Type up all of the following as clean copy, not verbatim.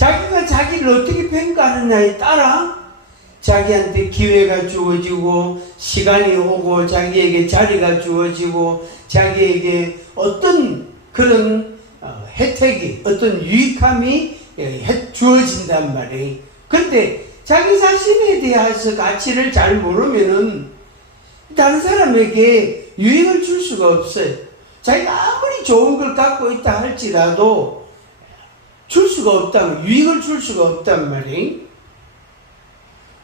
자기가 자기를 어떻게 평가하느냐에 따라 자기한테 기회가 주어지고 시간이 오고 자기에게 자리가 주어지고 자기에게 어떤 그런 혜택이 어떤 유익함이 주어진단 말이에요. 그런데 자기 자신에 대해서 가치를 잘 모르면은 다른 사람에게 유익을 줄 수가 없어요. 자기가 아무리 좋은 걸 갖고 있다 할지라도 줄 수가 없다면 유익을 줄 수가 없단 말이에요.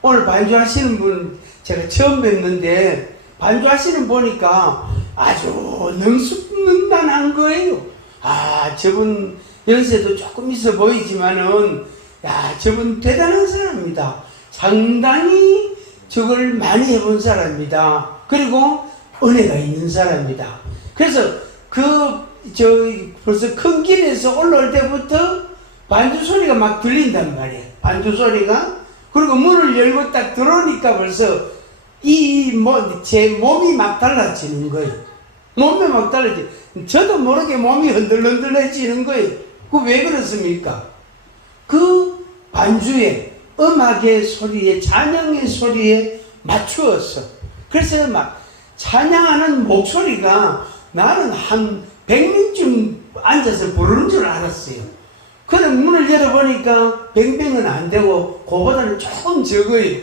오늘 반주하시는 분 제가 처음 뵙는데 반주하시는 보니까 아주 능숙능란한 거예요. 아, 저분 연세도 조금 있어 보이지만은 야, 저분 대단한 사람입니다. 상당히 저걸 많이 해본 사람입니다. 그리고 은혜가 있는 사람입니다. 그래서 벌써 큰 길에서 올라올 때부터 반주 소리가 막 들린단 말이에요. 반주 소리가. 그리고 문을 열고 딱 들어오니까 벌써 제 몸이 막 달라지는 거예요. 몸이 막 달라지고, 저도 모르게 몸이 흔들흔들해지는 거예요. 그 왜 그렇습니까? 그 반주에, 음악의 소리에, 찬양의 소리에 맞추었어. 그래서 막 찬양하는 목소리가 나는 한 100명쯤 앉아서 부르는 줄 알았어요. 그래 문을 열어보니까 100명은 안 되고 그보다는 조금 적어요.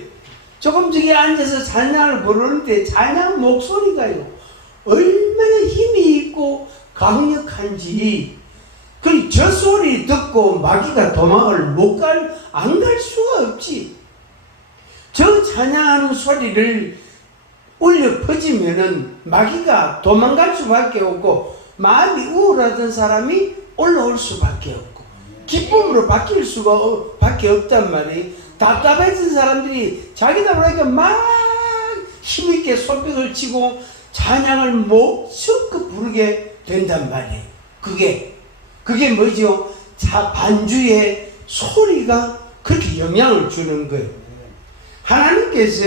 조금 저기 앉아서 찬양을 부르는데 찬양 목소리가요 얼마나 힘이 있고 강력한지, 그 저 소리 듣고 마귀가 도망을 안 갈 수가 없지. 저 찬양하는 소리를 울려 퍼지면은 마귀가 도망갈 수밖에 없고 마음이 우울하던 사람이 올라올 수밖에 없고 기쁨으로 바뀔 수밖에 없단 말이에요. 답답해진 사람들이 자기다 보니까 막 힘있게 손뼉을 치고 찬양을 목숨껏 부르게 된단 말이에요. 그게 뭐죠? 반주의 소리가 그렇게 영향을 주는 거예요. 하나님께서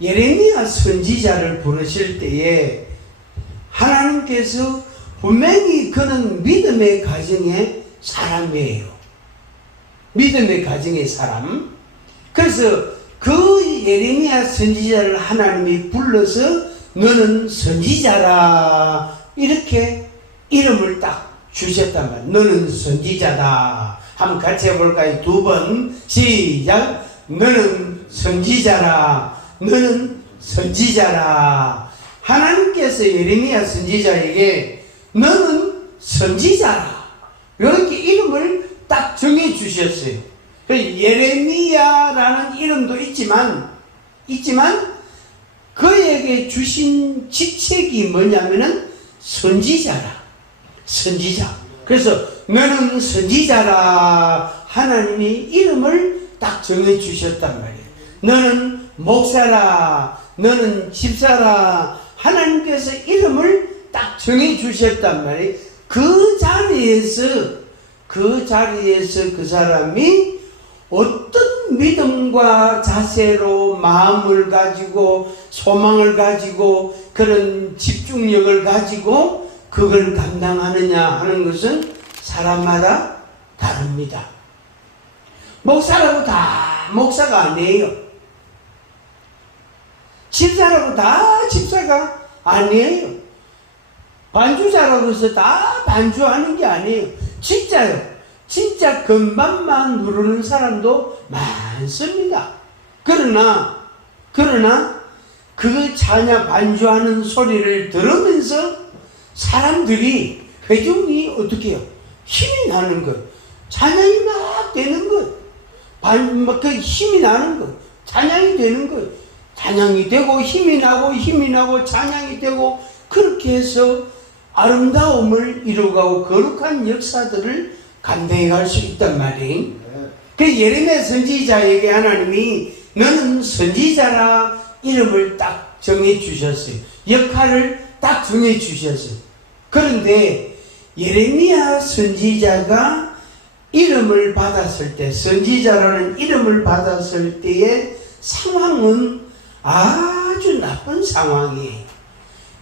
예레미야 선지자를 부르실 때에 하나님께서 분명히 그는 믿음의 가정의 사람이에요. 믿음의 가정의 사람. 그래서 그 예레미야 선지자를 하나님이 불러서 너는 선지자라 이렇게 이름을 딱 주셨단 말이에요. 너는 선지자다. 한번 같이 해볼까요? 2번 시작. 너는 선지자라. 너는 선지자라. 하나님께서 예레미야 선지자에게 너는 선지자라 이렇게 이름을 딱 정해 주셨어요. 예레미야라는 이름도 있지만 그에게 주신 직책이 뭐냐면은 선지자라. 선지자. 그래서 너는 선지자라 하나님이 이름을 딱 정해 주셨단 말이에요. 너는 목사라, 너는 집사라 하나님께서 이름을 딱 정해 주셨단 말이에요. 그 자리에서 그 사람이 어떤 믿음과 자세로 마음을 가지고 소망을 가지고 그런 집중력을 가지고 그걸 감당하느냐 하는 것은 사람마다 다릅니다. 목사라고 다 목사가 아니에요. 집사라고 다 집사가 아니에요. 반주자라고 해서 다 반주하는 게 아니에요. 진짜요. 진짜 건반만 누르는 사람도 많습니다. 그러나 그 찬양 반주하는 소리를 들으면서 사람들이 회중이 어떻게 해요? 힘이 나는 것. 찬양이 막 되는 것. 그 힘이 나는 것. 찬양이 되는 것. 찬양이 되고 힘이 나고 찬양이 되고 그렇게 해서 아름다움을 이루고 거룩한 역사들을 감당해 갈 수 있단 말이에요. 그 예레미야 선지자에게 하나님이 너는 선지자라 이름을 딱 정해 주셨어요. 역할을 딱 정해 주셨어요. 그런데 예레미야 선지자가 이름을 받았을 때, 선지자라는 이름을 받았을 때의 상황은 아주 나쁜 상황이에요.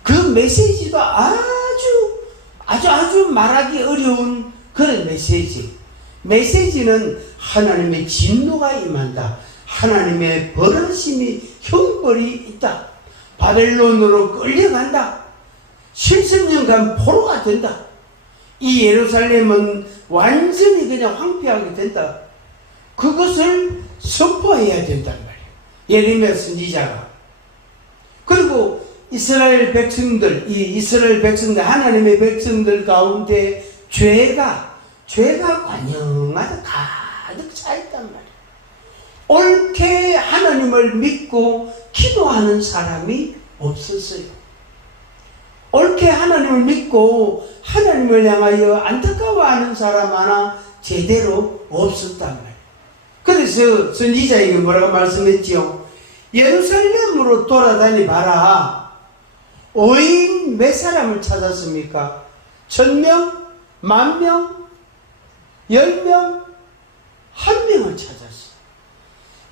그 메시지도 아주 말하기 어려운 그런 메시지. 메시지는 하나님의 진노가 임한다. 하나님의 벌어심이 형벌이 있다. 바벨론으로 끌려간다. 70년간 포로가 된다. 이 예루살렘은 완전히 그냥 황폐하게 된다. 그것을 선포해야 된단 말이에요. 예레미야 선지자가. 그리고 이스라엘 백성들, 하나님의 백성들 가운데 죄가 관영하다 가득 차있단 말이에요. 옳게 하나님을 믿고 기도하는 사람이 없었어요. 옳게 하나님을 믿고 하나님을 향하여 안타까워하는 사람 하나 제대로 없었단 말이에요. 그래서 선지자에게 뭐라고 말씀했지요? 예루살렘으로 돌아다니 봐라. 의인 몇 사람을 찾았습니까? 1000명? 10,000명? 10명? 1명을 찾았어.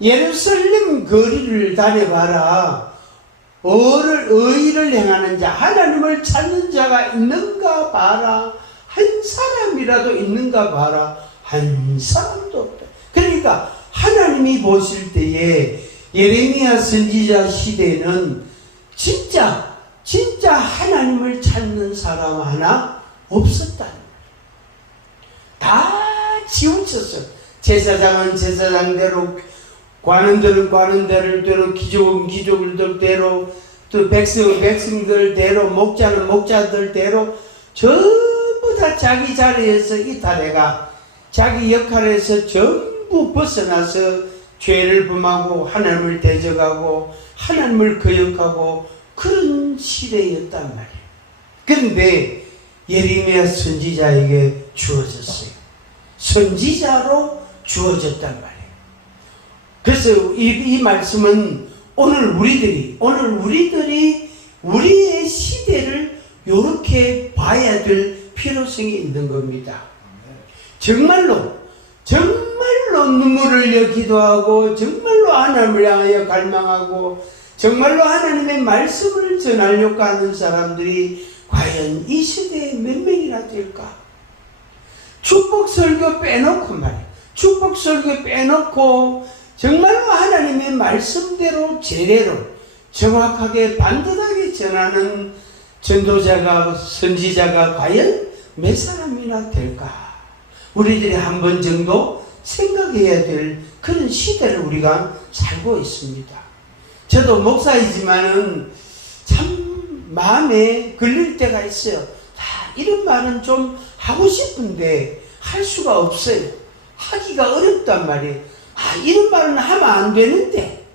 예루살렘 거리를 다녀봐라. 의를 행하는 자, 하나님을 찾는 자가 있는가 봐라. 한 사람이라도 있는가 봐라. 한 사람도 없다. 그러니까 하나님이 보실 때에 예레미야 선지자 시대는 진짜 하나님을 찾는 사람 하나 없었다. 다 치우쳤어. 제사장은 제사장대로, 관원들은 관원대로, 귀족은 귀족들대로, 또 백성은 백성들대로, 목자는 목자들대로 전부 다 자기 자리에서 이탈해가 자기 역할에서 전부 벗어나서 죄를 범하고 하나님을 대적하고 하나님을 거역하고 그런 시대였단 말이에요. 그런데 예레미야 선지자에게 주어졌어요. 선지자로 주어졌단 말이에요. 그래서 이 말씀은 오늘 우리들이 우리의 시대를 이렇게 봐야 될 필요성이 있는 겁니다. 정말로 눈물을 흘려 기도하고 정말로 하나님을 향하여 갈망하고 정말로 하나님의 말씀을 전하려고 하는 사람들이 과연 이 시대에 몇 명이나 될까? 축복 설교 빼놓고 말이야. 축복 설교 빼놓고 정말로 하나님의 말씀대로 제대로 정확하게 반듯하게 전하는 전도자가 선지자가 과연 몇 사람이나 될까? 우리들이 한 번 정도 생각해야 될 그런 시대를 우리가 살고 있습니다. 저도 목사이지만은 참 마음에 걸릴 때가 있어요. 이런 말은 좀 하고 싶은데 할 수가 없어요. 하기가 어렵단 말이에요. 이런 말은 하면 안 되는데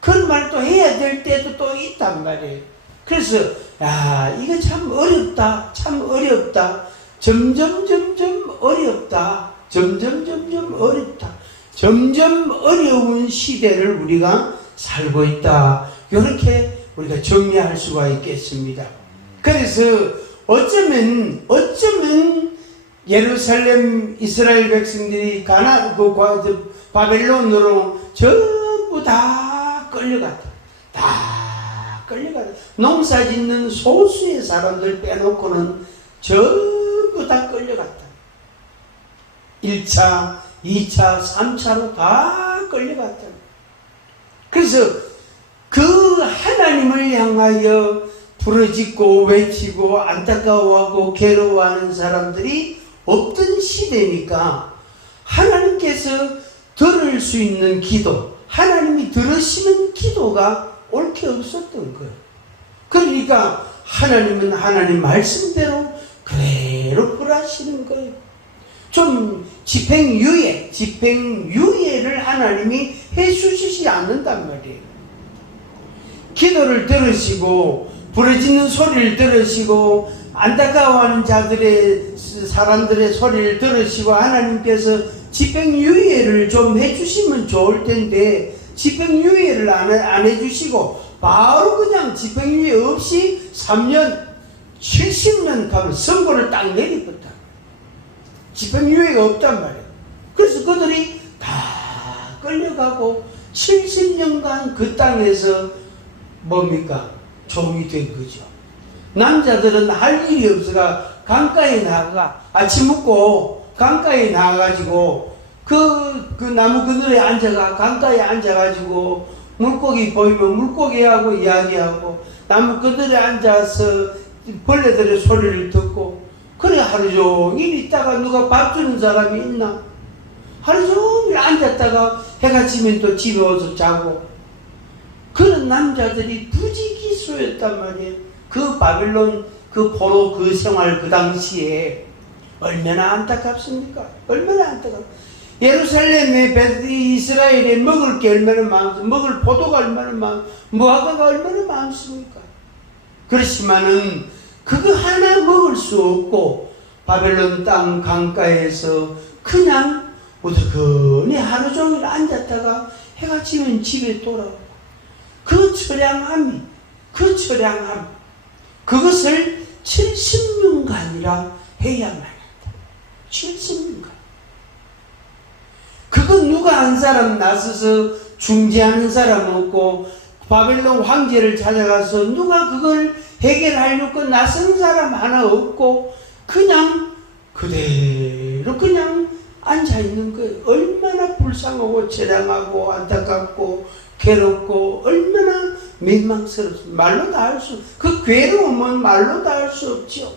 그런 말도 해야 될 때도 또 있단 말이에요. 그래서 이거 참 어렵다. 점점 어렵다. 점점 어려운 시대를 우리가 살고 있다. 이렇게 우리가 정리할 수가 있겠습니다. 그래서 어쩌면 예루살렘 이스라엘 백성들이 바벨론으로 전부 다 끌려갔다. 농사 짓는 소수의 사람들 빼놓고는 전부 다 끌려갔다. 1차, 2차, 3차로 다 끌려갔다. 그래서 그 하나님을 향하여 부르짖고 외치고 안타까워하고 괴로워하는 사람들이 없던 시대니까 하나님께서 들을 수 있는 기도, 하나님이 들으시는 기도가 옳게 없었던 거예요. 그러니까 하나님은 하나님 말씀대로 그대로 벌하시는 거예요. 좀 집행유예를 하나님이 해주시지 않는단 말이에요. 기도를 들으시고 부르짖는 소리를 들으시고 안타까워하는 사람들의 소리를 들으시고 하나님께서 집행유예를 좀 해주시면 좋을 텐데 집행유예를 안 해주시고 바로 그냥 집행유예 없이 3년 70년 가면 선고를 딱 내리겠다. 집행유예가 없단 말이에요. 그래서 그들이 다 끌려가고 70년간 그 땅에서 종이 된 거죠. 남자들은 할 일이 없어가 강가에 나가 아침 먹고 강가에 나와가지고 그 나무 그늘에 강가에 앉아가지고 물고기 보이면 물고기하고 이야기하고 나무 그늘에 앉아서 벌레들의 소리를 듣고 그래 하루 종일 있다가 누가 밥 주는 사람이 있나? 하루 종일 앉았다가 해가 지면 또 집에 와서 자고 그런 남자들이 부지기수였단 말이에요. 그 바빌론 그 포로 그 생활 그 당시에 얼마나 안타깝습니까? 얼마나 안타깝습니까? 예루살렘에 이스라엘에 먹을 게 얼마나 많습니까? 먹을 포도가 얼마나 많습니까? 무화과가 얼마나 많습니까? 그렇지만은 그거 하나 먹을 수 없고 바벨론 땅 강가에서 그냥 우두커니 하루 종일 앉았다가 해가 지면 집에 돌아오고 그 처량함 그것을 70년간이라 해야만 한다. 70년간. 그건 누가 한 사람 나서서 중재하는 사람 없고 바벨론 황제를 찾아가서 누가 그걸 해결하려고 나선 사람 하나 없고 그냥 그대로 그냥 앉아있는 거예요. 얼마나 불쌍하고 처량하고 안타깝고 괴롭고 얼마나 민망스럽습니다. 말로 다 할 수, 그 괴로움은 말로 다 할 수 없죠.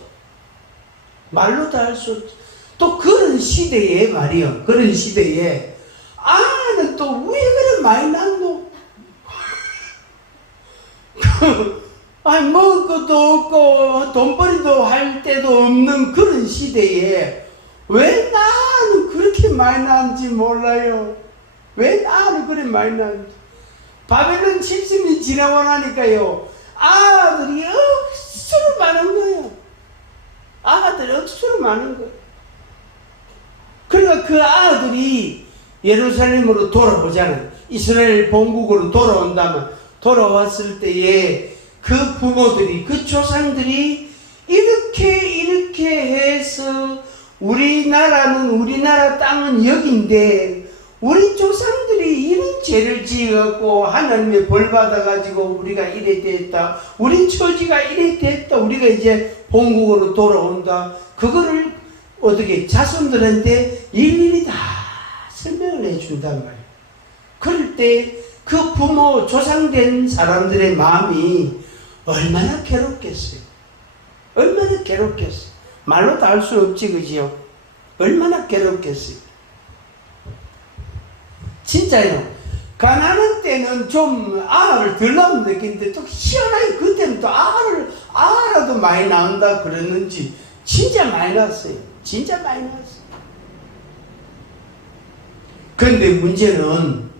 말로 다 할 수 없죠. 또 그런 시대에 말이요. 그런 시대에 아는 또 왜 그래 많이 낳노? 아니 먹을 것도 없고 돈벌이도 할 데도 없는 그런 시대에 왜 나는 그렇게 많이 낳는지 몰라요. 왜 나는 그래 많이 낳는지. 바벨론 70년 지나고 나니까요 아들이 억수로 많은 거예요. 아들이 억수로 많은 거예요. 그러니까 그 아들이 예루살렘으로 돌아오잖아요. 이스라엘 본국으로 돌아온다면 돌아왔을 때에 그 부모들이 그 조상들이 이렇게 해서 우리나라는 우리나라 땅은 여긴데 우리 조상들이 이런 죄를 지어갖고 하나님의 벌 받아가지고 우리가 이래 됐다. 우리 처지가 이래 됐다. 우리가 이제 본국으로 돌아온다. 그거를 어떻게 자손들한테 일일이 다 설명을 해준단 말이에요. 그럴 때 그 부모 조상된 사람들의 마음이 얼마나 괴롭겠어요. 얼마나 괴롭겠어요. 말로 다 할 수 없지 그지요. 얼마나 괴롭겠어요. 진짜요. 가난한 때는 좀 아를 덜 낳으면 느끼는데 또 희한하게 그때는 또 아라도 많이 나온다 그랬는지 진짜 많이 낳았어요. 진짜 많이 낳았어요. 그런데 문제는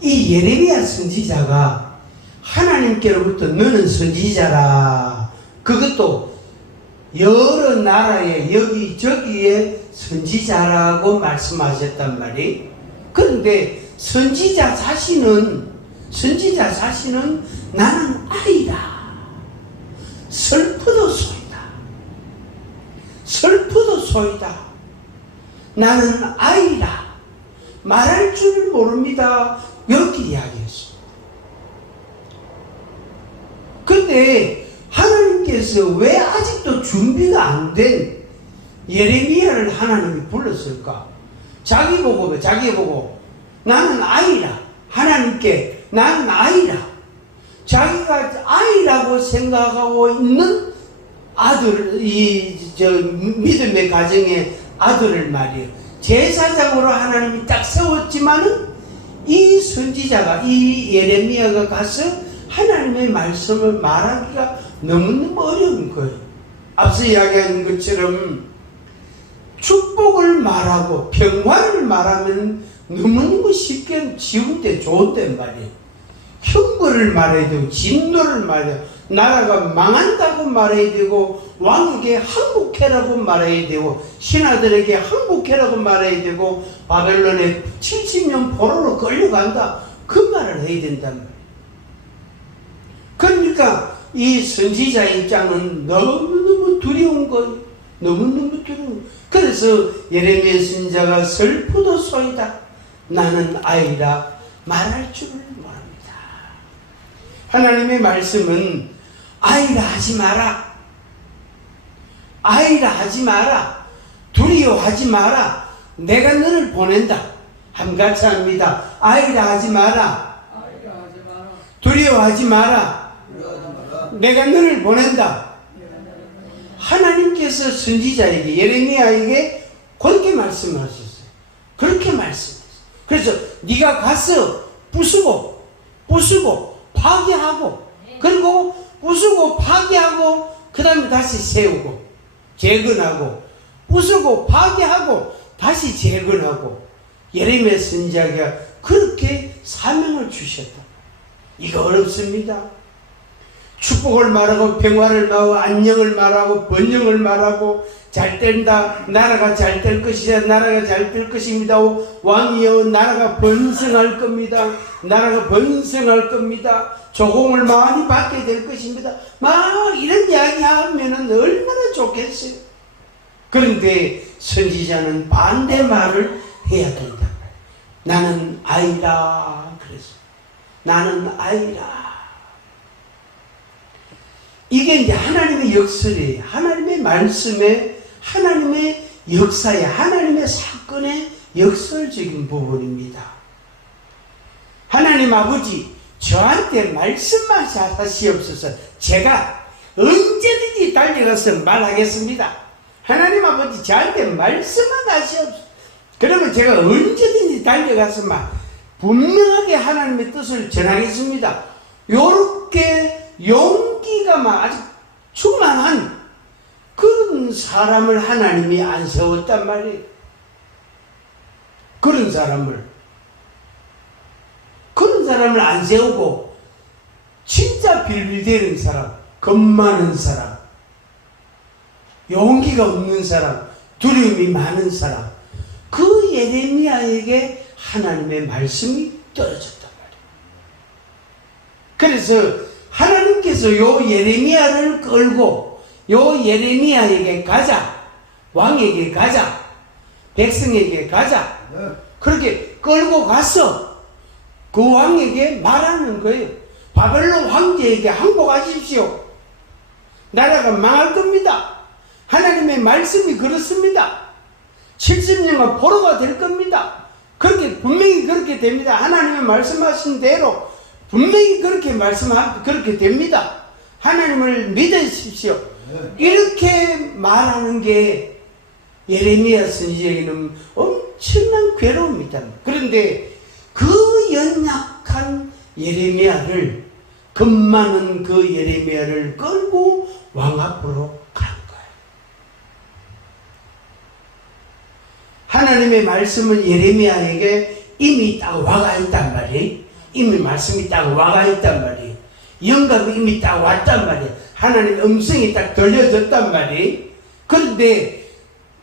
이 예레미야 선지자가 하나님께로부터 너는 선지자라. 그것도 여러 나라의 여기저기에 선지자라고 말씀하셨단 말이에요. 그런데 선지자 자신은 나는 아이다. 슬프도 소이다. 나는 아이다. 말할 줄 모릅니다. 이렇게 이야기했습니다. 그런데 하나님께서 왜 아직도 준비가 안 된 예레미야를 하나님이 불렀을까? 자기 보고 나는 아이라. 하나님께 나는 아이라. 자기가 아이라고 생각하고 있는 아들, 믿음의 가정의 아들을 말이에요. 제사장으로 하나님이 딱 세웠지만은 이 선지자가, 이 예레미야가 가서 하나님의 말씀을 말하기가 너무너무 어려운 거예요. 앞서 이야기한 것처럼 축복을 말하고 평화를 말하면 너무너무 쉽게 쉬운데 좋은데 말이에요. 형벌을 말해야 되고 진노를 말해야 되고 나라가 망한다고 말해야 되고 왕에게 항복해라고 말해야 되고 신하들에게 항복해라고 말해야 되고 바벨론에 70년 포로로 끌려간다 그 말을 해야 된단 말이에요. 그러니까 이 선지자 입장은 너무너무 두려운 거예요. 너무너무 두려운. 그래서 예레미야 선지자가 슬프도소이다. 나는 아이라 말할 줄을 모릅니다. 하나님의 말씀은 아이라 하지 마라. 아이라 하지 마라. 두려워하지 마라. 내가 너를 보낸다. 함같이 합니다. 아이라 하지 마라. 두려워하지 마라. 내가 너를 보낸다. 하나님께서 선지자에게 예레미야에게 그렇게 말씀하셨어요. 그렇게 말씀했어요. 그래서 네가 가서 부수고 파괴하고 그리고 부수고 파괴하고 그 다음에 다시 세우고 재건하고 부수고 파괴하고 다시 재건하고 예레미야 선지자가 그렇게 사명을 주셨다. 이거 어렵습니다. 축복을 말하고 평화를 말하고 안녕을 말하고 번영을 말하고 잘 된다. 나라가 잘 될 것이다. 나라가 잘 될 것입니다. 왕이여 나라가 번성할 겁니다. 나라가 번성할 겁니다. 조공을 많이 받게 될 것입니다. 막 이런 이야기 하면 얼마나 좋겠어요. 그런데 선지자는 반대 말을 해야 된다. 나는 아이라 그랬어. 나는 아이라. 이게 이제 하나님의 역설이에요. 하나님의 말씀에, 하나님의 역사에, 하나님의 사건의 역설적인 부분입니다. 하나님 아버지, 저한테 말씀만 하시옵소서. 제가 언제든지 달려가서 말하겠습니다. 하나님 아버지, 저한테 말씀만 하시옵소서. 그러면 제가 언제든지 달려가서 분명하게 하나님의 뜻을 전하겠습니다. 요렇게 용기가 아주 충만한 그런 사람을 하나님이 안 세웠단 말이에요. 그런 사람을 안 세우고 진짜 빌빌대는 사람, 겁 많은 사람, 용기가 없는 사람, 두려움이 많은 사람, 그 예레미야에게 하나님의 말씀이 떨어졌단 말이에요. 그래서 하나님께서 요 예레미야를 끌고 요 예레미야에게 가자, 왕에게 가자, 백성에게 가자, 그렇게 끌고 가서 그 왕에게 말하는 거예요. 바벨론 황제에게 항복하십시오. 나라가 망할 겁니다. 하나님의 말씀이 그렇습니다. 70년간 포로가 될 겁니다. 그렇게 분명히 그렇게 됩니다. 하나님의 말씀하신 대로 분명히 그렇게 됩니다. 하나님을 믿으십시오. 이렇게 말하는 게 예레미야 선지자에게는 엄청난 괴로움이다. 그런데 그 연약한 예레미야를, 겁 많은 그 예레미야를 끌고 왕 앞으로 간 거예요. 하나님의 말씀은 예레미야에게 이미 딱 와가 있단 말이에요. 이미 말씀이 딱 와가 있단 말이에요. 영감이 이미 딱 왔단 말이에요. 하나님의 음성이 딱 들려졌단 말이에요. 그런데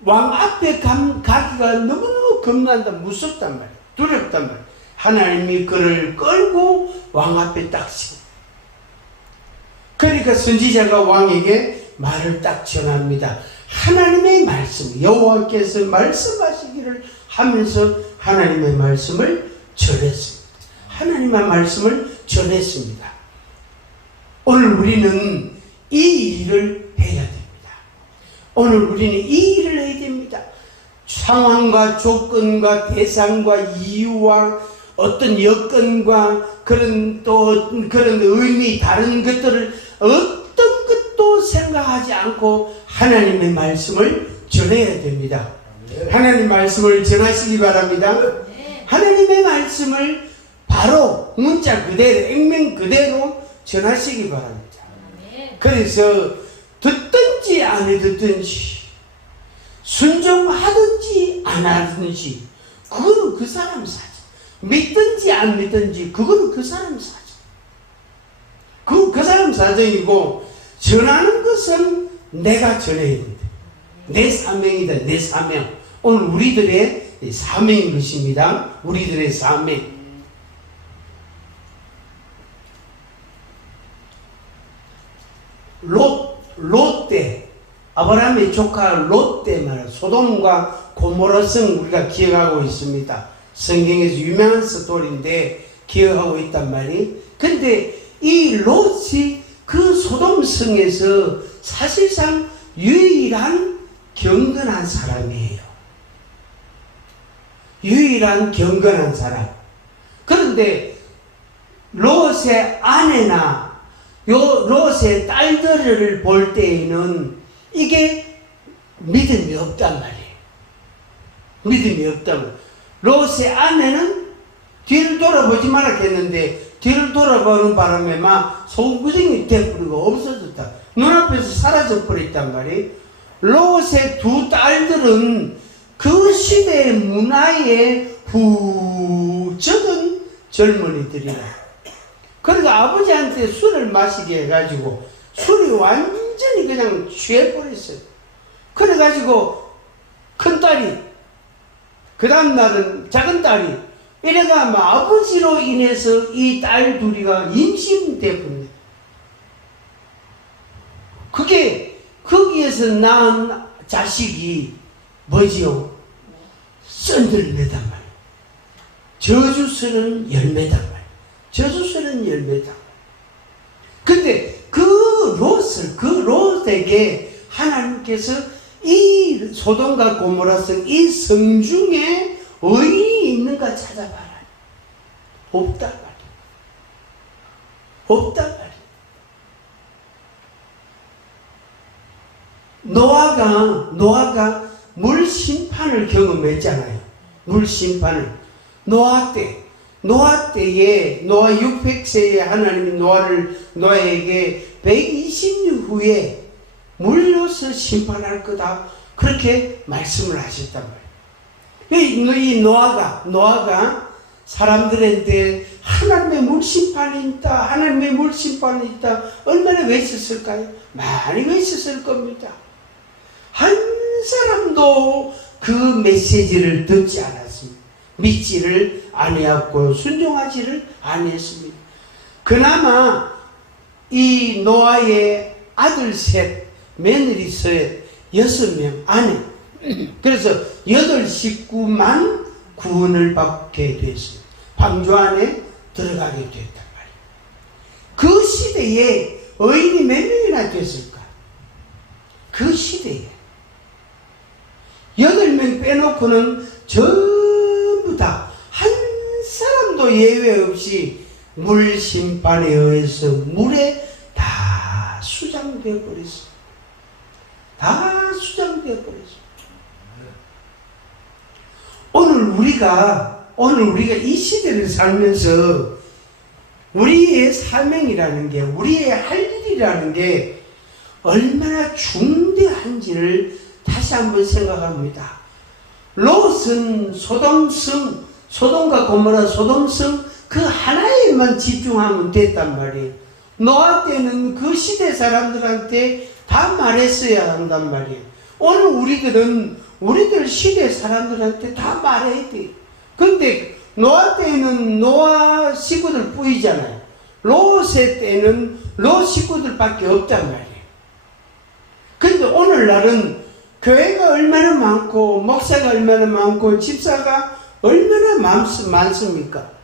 왕 앞에 가기가 너무너무 겁난다, 무섭단 말이에요. 두렵단 말이에요. 하나님이 그를 끌고 왕 앞에 딱 세워. 그러니까 선지자가 왕에게 말을 딱 전합니다. 하나님의 말씀, 여호와께서 말씀하시기를 하면서 하나님의 말씀을 전했습니다. 하나님의 말씀을 전했습니다. 오늘 우리는 이 일을 해야 됩니다. 오늘 우리는 이 일을 해야 됩니다. 상황과 조건과 대상과 이유와 어떤 여건과 그런 의미, 다른 것들을 어떤 것도 생각하지 않고 하나님의 말씀을 전해야 됩니다. 하나님 말씀을 전하시기 바랍니다. 하나님의 말씀을 바로 문자 그대로, 액면 그대로 전하시기 바랍니다. 그래서 듣든지 안 듣든지, 순종하든지 안 하든지, 그거는 그 사람 사지. 믿든지 안 믿든지 그거는 그 사람 사정. 그 사람 사정이고, 전하는 것은 내가 전해야 된다. 내 사명이다. 내 사명. 오늘 우리들의 사명인 것입니다. 우리들의 사명. 롯때, 아브라함의 조카 롯때 말, 소돔과 고모라성 우리가 기억하고 있습니다. 성경에서 유명한 스토리인데 기억하고 있단 말이. 근데 이 롯이 그 소돔성에서 사실상 유일한 경건한 사람이에요. 유일한 경건한 사람. 그런데 롯의 아내나 롯의 딸들을 볼 때에는 이게 믿음이 없단 말이에요. 믿음이 없단 말이에요. 롯의 아내는 뒤를 돌아보지 말았겠는데 뒤를 돌아보는 바람에 막 소구정이 돼버리고 없어졌다. 눈앞에서 사라져버렸단 말이에요. 롯의 두 딸들은 그 시대의 문화에 후 젖은 젊은이들이라. 그러니까 아버지한테 술을 마시게 해가지고 술이 완전히 그냥 취해버렸어요. 그래가지고 큰딸이 그 다음날은 작은딸이 이래가 아버지로 인해서 이 딸 둘이가 임신되었네. 그게 거기에서 낳은 자식이 뭐지요? 썬들매단 말이에요. 저주스러운 열매단 말이에요. 저주스러운 열매다. 근데 그 롯에게 하나님께서 이 소돔과 고모라 성 이 성 중에 의인이 있는가 찾아봐라. 없단 말이에요. 없단 말이에요. 노아가 물 심판을 경험했잖아요. 물 심판을. 노아 때에 노아 600세에 하나님이 노아에게 120년 후에 물로서 심판할 거다. 그렇게 말씀을 하셨단 말이에요. 이 노아가 사람들한테 하나님의 물심판이 있다. 하나님의 물심판이 있다. 얼마나 외쳤을까요? 많이 외쳤을 겁니다. 한 사람도 그 메시지를 듣지 않았습니다. 믿지를 아니하고 순종하지를 아니했습니다. 그나마 이 노아의 아들 셋, 며느리 셋, 6명 아내. 그래서 8식구만 구원을 받게 됐습니다. 방주 안에 들어가게 됐단 말이에요. 그 시대에 의인이 몇 명이나 됐을까? 그 시대에 8명 빼놓고는 전부 다 한 사람도 예외 없이 물 심판에 의해서 물에 다 수장되어 버렸어. 다 수장되어 버렸어. 오늘 우리가 이 시대를 살면서 우리의 사명이라는 게, 우리의 할 일이라는 게 얼마나 중대한지를 다시 한번 생각합니다. 롯은 소돔과 고모라 소돔성 그 하나에만 집중하면 됐단 말이에요. 노아 때는 그 시대 사람들한테 다 말했어야 한단 말이에요. 오늘 우리들 시대 사람들한테 다 말해야 돼요. 근데 노아 때는 노아 식구들 뿐이잖아요. 롯의 때는 롯 식구들밖에 없단 말이에요. 근데 오늘날은 교회가 얼마나 많고 목사가 얼마나 많고 집사가 얼마나 많습니까?